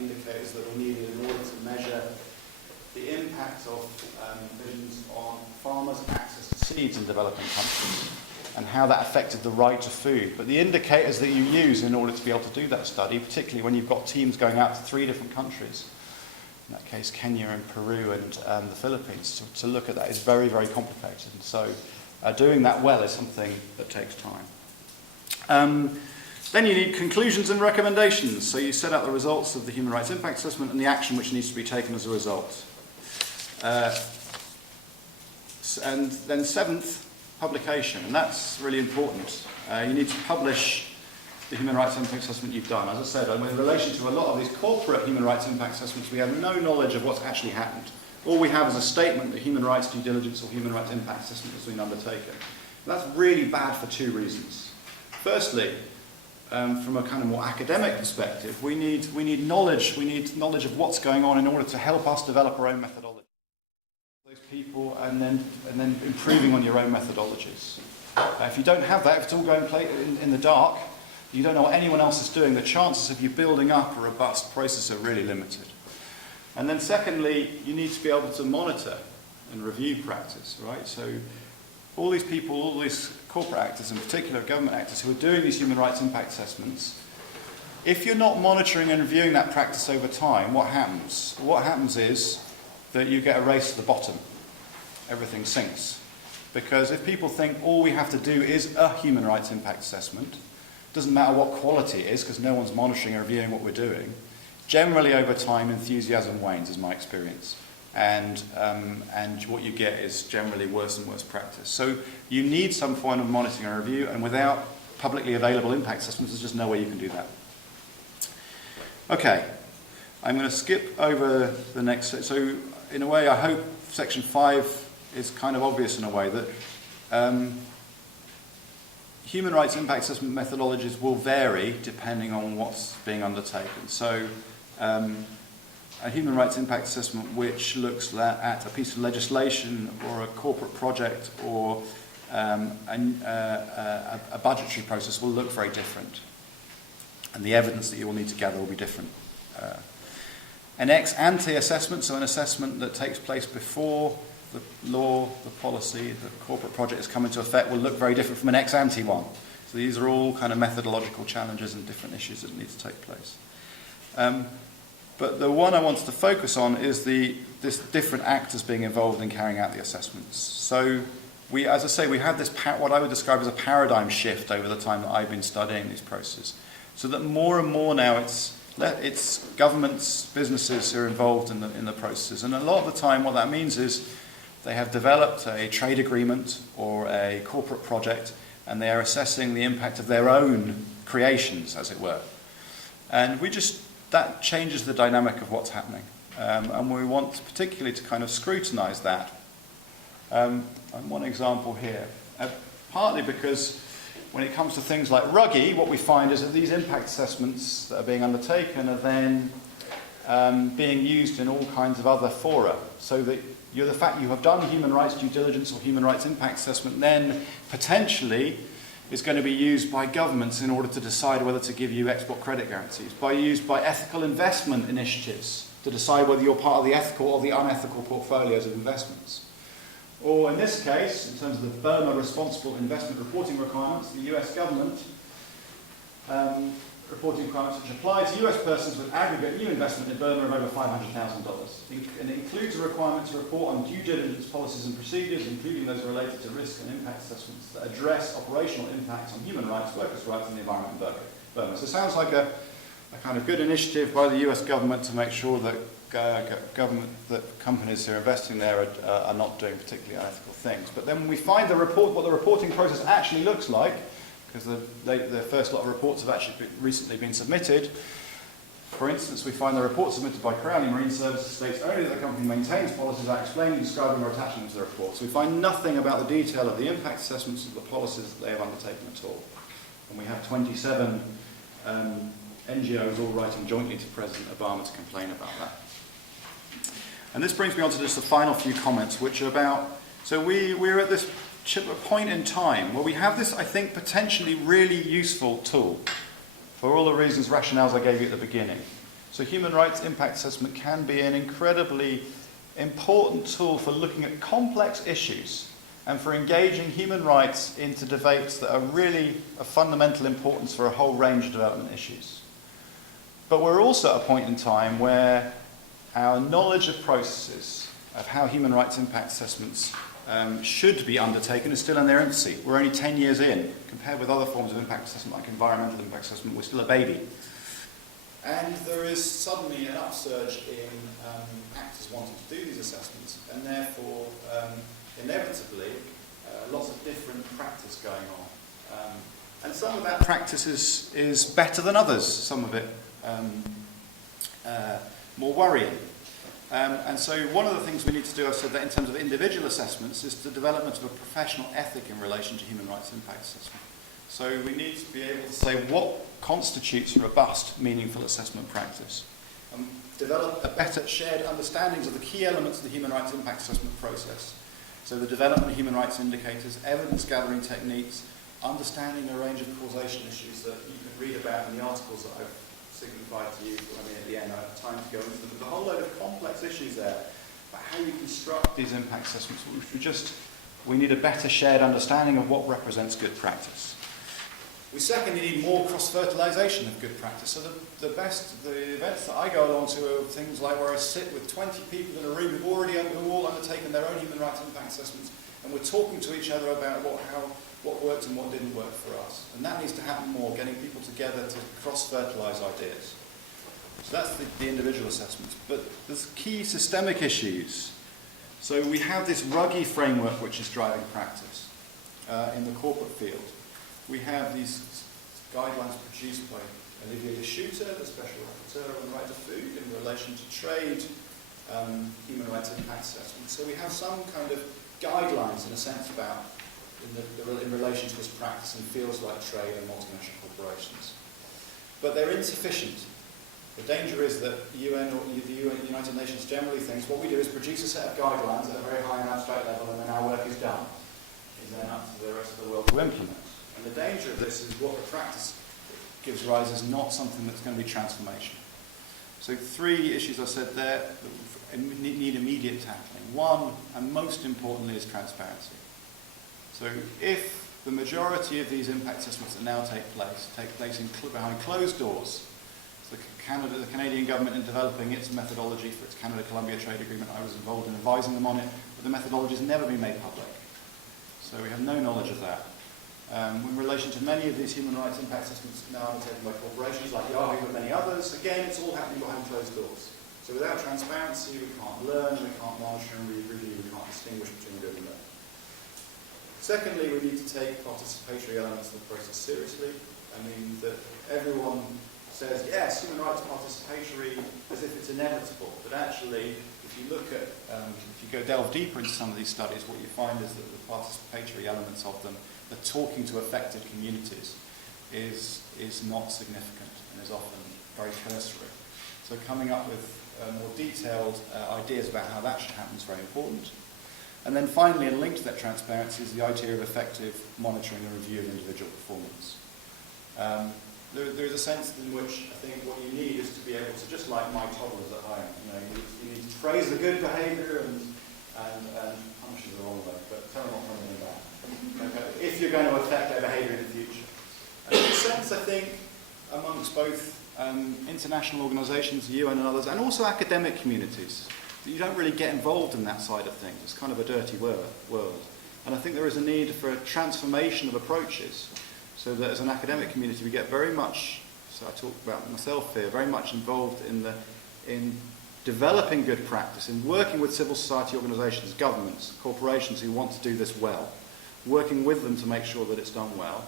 indicators that were needed in order to measure the impact of provisions on farmers' access to seeds in developing countries and how that affected the right to food. But the indicators that you use in order to be able to do that study, particularly when you've got teams going out to 3 different countries, in that case Kenya and Peru and the Philippines, to look at that is very, very complicated. And so doing that well is something that takes time. Then you need conclusions and recommendations. So you set out the results of the Human Rights Impact Assessment and the action which needs to be taken as a result. And then 7th, publication, and that's really important. You need to publish the Human Rights Impact Assessment you've done. As I said, in relation to a lot of these corporate Human Rights Impact Assessments, we have no knowledge of what's actually happened. All we have is a statement that human rights due diligence or human rights impact assessment has been undertaken. And that's really bad for 2 reasons. Firstly, from a kind of more academic perspective, we need knowledge of what's going on in order to help us develop our own methodology. Those people and then improving on your own methodologies. If you don't have that, if it's all going in the dark, you don't know what anyone else is doing, the chances of you building up a robust process are really limited. And then secondly, you need to be able to monitor and review practice, right? So all these people, all these corporate actors, in particular government actors who are doing these human rights impact assessments, if you're not monitoring and reviewing that practice over time, what happens? What happens is that you get a race to the bottom. Everything sinks. Because if people think all we have to do is a human rights impact assessment, doesn't matter what quality it is because no one's monitoring and reviewing what we're doing, generally over time enthusiasm wanes is my experience. And what you get is generally worse and worse practice. So you need some form of monitoring and review, and without publicly available impact assessments, there's just no way you can do that. Okay, I'm going to skip over the next. So in a way, I hope section 5 is kind of obvious in a way that human rights impact assessment methodologies will vary depending on what's being undertaken. So a human rights impact assessment which looks at a piece of legislation or a corporate project or a budgetary process will look very different. And the evidence that you will need to gather will be different. An ex-ante assessment, so an assessment that takes place before the law, the policy, the corporate project has come into effect, will look very different from an ex-ante one. So these are all kind of methodological challenges and different issues that need to take place. But the one I wanted to focus on is this different actors being involved in carrying out the assessments. So we, as I say, we have this what I would describe as a paradigm shift over the time that I've been studying these processes. So that more and more now it's governments, businesses who are involved in the processes. And a lot of the time what that means is they have developed a trade agreement or a corporate project and they are assessing the impact of their own creations, as it were. And that changes the dynamic of what's happening. And we want particularly to kind of scrutinise that. And one example here, partly because when it comes to things like Ruggie, what we find is that these impact assessments that are being undertaken are then being used in all kinds of other fora. So that the fact you have done human rights due diligence or human rights impact assessment then potentially is going to be used by governments in order to decide whether to give you export credit guarantees, used by ethical investment initiatives to decide whether you're part of the ethical or the unethical portfolios of investments. Or in this case, in terms of the Burma Responsible Investment Reporting Requirements, the US government reporting requirements which apply to US persons with aggregate new investment in Burma of over $500,000. And it includes a requirement to report on due diligence policies and procedures, including those related to risk and impact assessments that address operational impacts on human rights, workers' rights and the environment in Burma. So it sounds like a kind of good initiative by the US government to make sure that companies who are investing there are not doing particularly unethical things. But then when we find what the reporting process actually looks like, because the first lot of reports have actually recently been submitted. For instance, we find the report submitted by Crowley Marine Services states only that the company maintains policies are explaining, describing or attaching them to the report. So we find nothing about the detail of the impact assessments of the policies that they have undertaken at all. And we have 27 NGOs all writing jointly to President Obama to complain about that. And this brings me on to just the final few comments, which are about, so we're at this point in time where we have this, I think, potentially really useful tool for all the reasons, rationales I gave you at the beginning. So human rights impact assessment can be an incredibly important tool for looking at complex issues and for engaging human rights into debates that are really of fundamental importance for a whole range of development issues. But we're also at a point in time where our knowledge of processes, of how human rights impact assessments should be undertaken, is still in their infancy. We're only 10 years in. Compared with other forms of impact assessment, like environmental impact assessment, we're still a baby. And there is suddenly an upsurge in actors wanting to do these assessments, and therefore, inevitably, lots of different practice going on. And some of that practice is better than others, some of it more worrying. And so one of the things we need to do, I said that in terms of individual assessments, is the development of a professional ethic in relation to human rights impact assessment. So we need to be able to say what constitutes robust, meaningful assessment practice. Develop a better shared understandings of the key elements of the human rights impact assessment process. So the development of human rights indicators, evidence gathering techniques, understanding a range of causation issues that you can read about in the articles that I've signified to you. I mean, at the end, I have time to go into them. But a whole load of complex issues there about how you construct these impact assessments. We need a better shared understanding of what represents good practice. We secondly need more cross-fertilisation of good practice. So the events that I go along to are things like where I sit with 20 people in a room who've all undertaken their own human rights impact assessments, and we're talking to each other about what worked and what didn't work for us. And that needs to happen more, getting people together to cross-fertilise ideas. So that's the individual assessments. But there's key systemic issues. So we have this RUGI framework which is driving practice in the corporate field. We have these guidelines produced by Olivier de Schutter, the Special Rapporteur on the Right to Food, in relation to trade human rights impact assessment. So we have some kind of guidelines, in a sense, about in relation to this practice in fields like trade and multinational corporations. But they're insufficient. The danger is that the United Nations generally thinks what we do is produce a set of guidelines at a very high and abstract level, and then our work is done. It's then up to the rest of the world to implement. And the danger of this is what the practice gives rise is not something that's going to be transformational. So 3 issues I said there that need immediate tackling. One, and most importantly, is transparency. So if the majority of these impact assessments that now take place behind closed doors, so the Canadian government in developing its methodology for its Canada-Colombia trade agreement, I was involved in advising them on it, but the methodology has never been made public. So we have no knowledge of that. In relation to many of these human rights impact assessments now undertaken by corporations like Yahoo and many others, again, it's all happening behind closed doors. So without transparency, we can't learn, we can't monitor and review, we can't distinguish between good and bad. Secondly, we need to take participatory elements of the process seriously. I mean, that everyone says, yes, human rights are participatory as if it's inevitable. But actually, if you look at, if you go delve deeper into some of these studies, what you find is that the participatory elements of them, the talking to affected communities, is not significant and is often very cursory. So coming up with more detailed ideas about how that should happen is very important. And then finally, and linked to that transparency, is the idea of effective monitoring and review of individual performance. There is a sense in which I think what you need is to be able to, just like my toddlers at home, you need to praise the good behaviour and punish the wrong way, but tell them not something bad. Okay, if you're going to affect their behaviour in the future. And in a sense, I think, amongst both international organisations, the UN and others, and also academic communities, you don't really get involved in that side of things. It's kind of a dirty world. And I think there is a need for a transformation of approaches so that as an academic community we get very much, so I talk about myself here, very much involved in developing good practice, in working with civil society organisations, governments, corporations who want to do this well, working with them to make sure that it's done well,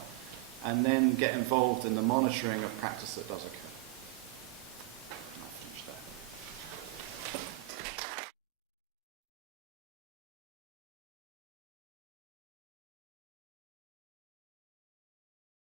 and then get involved in the monitoring of practice that does occur.